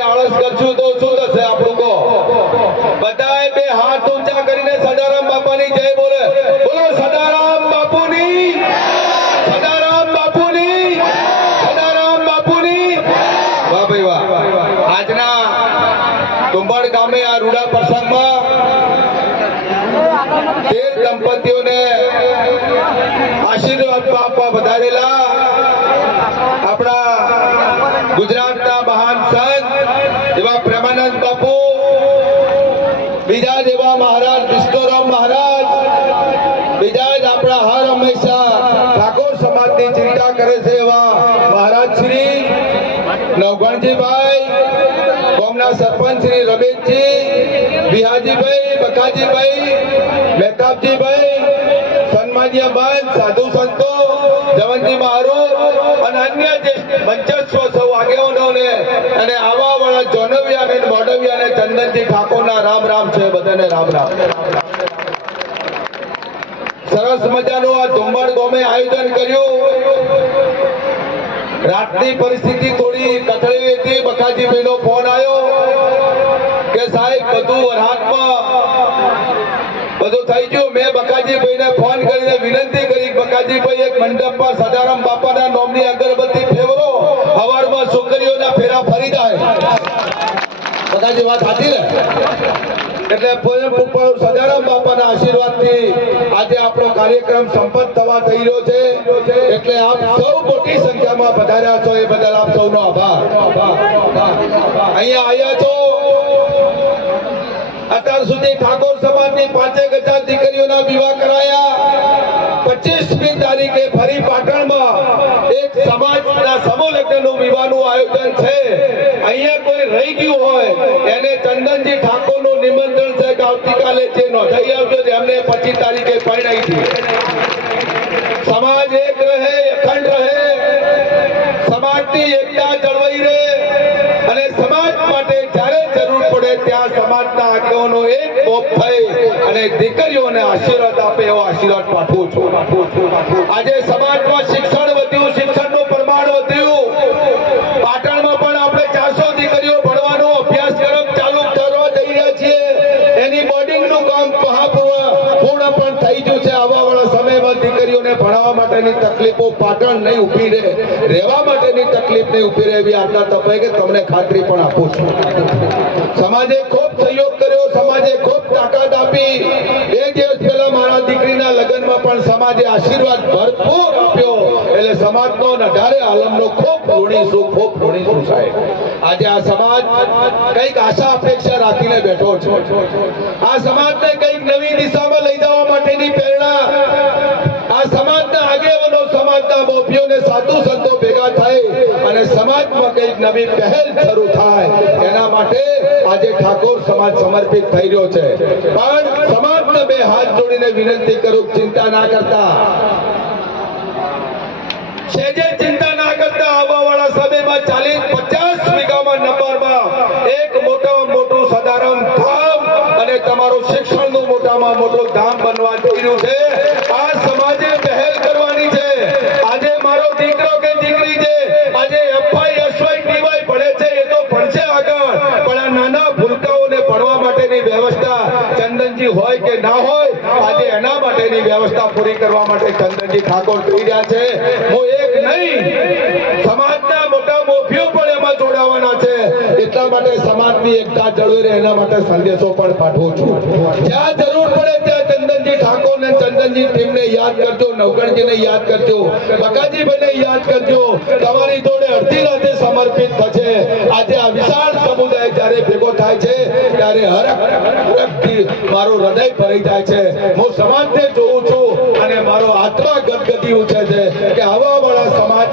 ખાલી આળસ કરશું તો શું થશે આપણું કો બધાએ બે હાથ ઊંચા કરીને સદારામ બાપાની જય બોલે. બોલો, સદારામ બાપુની સદારામ બાપુની સદારામ બાપુની વાહ ભાઈ વાહ. આજના ડુંબાડ ગામે આ રૂડા પ્રસંગમાં તેર દંપતીઓને આશીર્વાદ આપવા વધારેલા આપણા ગુજરાતના મહાન સર એવા પ્રેમાનંદ બાપુ, બીજા જેવા મહારાજ વિષ્ણુરામ મહારાજ, બીજા જ આપણા હર હંમેશા ઠાકોર સમાજની ચિંતા કરે છે એવા મહારાજ શ્રી નવગણજીભાઈ, ગામના સરપંચ શ્રી રમેશજી, બિહાજીભાઈ, બકાજીભાઈ, મહેતાબજીભાઈ, સન્માન્ય બંધ સાધુ સંતો જવનજી મહારો અને અન્ય જે મંચસ્વ સૌ આગેવાનોને અને આવા જોનવિયા અને મોડવિયા અને ચંદનજી ઠાકોરના રામ રામ છે, બધાને રામ રામ. સરસ મજાનું આ ધુમ્મડ ગોમે આયોજન કર્યું. રાતની પરિસ્થિતિ થોડી કથળી હતી બકાજીભાઈનો ફોન આવ્યો કે સાહેબ, બધું વરહાટમાં બધું થઈ ગયું? મેં બકાજીભાઈને ફોન કરીને વિનંતી કરી બકાજીભાઈ એક મંડપમાં સદારામ બાપાના નોમની અગરબત્તી ફેવરો હવારમાં છોકરીઓના ફેરા ફરી જાય. બકાજી વાત હતી ને? એટલે સદારામ બાપાના આશીર્વાદથી આજે આપણો કાર્યક્રમ સંપન્ન થવા થઈ રહ્યો છે. એટલે આપ સૌ મોટી સંખ્યામાં પધાર્યા છો, એ બદલ આપ સૌનો આભાર. અહીંયા આવ્યા છો. અત્યાર સુધી ઠાકોર સમાજની પાંચેક હજાર દીકરીઓના વિવાહ કરાયા. પચીસમી તારીખે ફરી પાટણમાં એક સમાજના સમૂહ લગ્નનું વિવાહનું આયોજન છે. અહીંયા કોઈ રહી ગયું હોય, એને ચંદનજી ઠાકોરનું નિમંત્રણ છે કે આવતીકાલે જે નોંધાઈ આવજો એમને પચીસ તારીખે પરણાઈ છે સમાજ એક રહે, અખંડ રહે સમાજની એકતા જળવાઈ રહે અને સમાજ માટે જ્યારે જરૂર પડે ત્યાં સમાજના આગેવાનો એક કોપ થઈ અને દીકરીઓને આશીર્વાદ આપે એવો આશીર્વાદ પાઠવું છું. આજે સમાજમાં શિક્ષણ ખાતરી પણ આપું છું. સમાજે ખૂબ સહયોગ કર્યો. સમાજે ખૂબ તાકાત આપી. બે દિવસ પહેલા મારા દીકરીના લગ્નમાં પણ સમાજે આશીર્વાદ ભરપૂર આપ્યો. એટલે સમાજનો ને અઢારે આલમનો ખૂબ ઋણીશું ખૂબ ઋણીશું સાહેબ આજે આ સમાજ કંઈક આશા અપેક્ષા રાખીને બેઠો છે. આ સમાજને કંઈક નવી દિશામાં લઈ જવા માટેની પ્રેરણા. આ સમાજના આગેવાનો સમાજના મોભીઓને સાધુ સંતો ભેગા થાય અને સમાજમાં કંઈક નવી પહેલ શરૂ થાય. એના માટે આજે ઠાકોર સમાજ સમર્પિત થઈ રહ્યો છે. પણ સમાજને બે હાથ જોડીને વિનંતી કરું, ચિંતા ના કરતા. એ તો ભણશે આગળ. પણ આ નાના ભૂલકાઓને ભણવા માટેની વ્યવસ્થા ચંદનજી હોય કે ના હોય, આજે એના માટેની વ્યવસ્થા પૂરી કરવા માટે ચંદનજી ઠાકોર થઈ રહ્યા છે. હું નહીં. સમાજના મોટા મોભીઓ પણ એમાં જોડાવાના છે. એટલા માટે સમાજની એકતા જળવી એના માટે સંદેશો પણ પાઠવું છું. જ્યાં જરૂર પડે ત્યાં ચંદનજી ઠાકોર ને ચંદનજી ટીમને યાદ કરજો, નવગણજીને યાદ કરજો, બકાજીભાઈને યાદ કરજો. તમારી જોડે અડધી રાતે સમર્પિત થશે. આજે આ વિશાળ સમુદાય જ્યારે ભેગો થાય છે, ત્યારે હરખ, હરખથી મારું હૃદય ભરી જાય છે. હું સમાજને જોઉં છું અને મારો આત્મા ગદગદી ઉઠે છે કે આવા સમાજ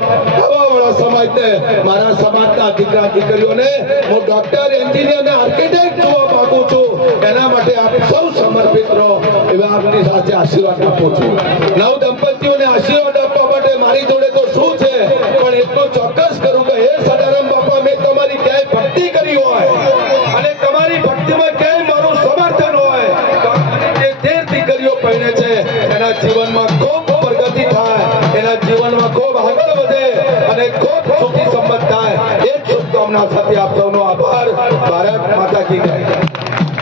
સમાજના દીકરા દીકરીઓને, હું ડોક્ટર એન્જિનિયર આર્કિટેક્ટ જોવા માંગુ છું. એના માટે આપ સૌ સમર્પિત રહો. એવા આપની સાથે આશીર્વાદ આપું છું. નવ દંપતીઓને આશીર્વાદ આપવા માટે મારી જોડે ખૂબ આગળ વધે અને ખૂબ સુખી સંબંધ થાય. એ શુભકામના સાથે આપ સૌનો આભાર. ભારત માતા કી જય.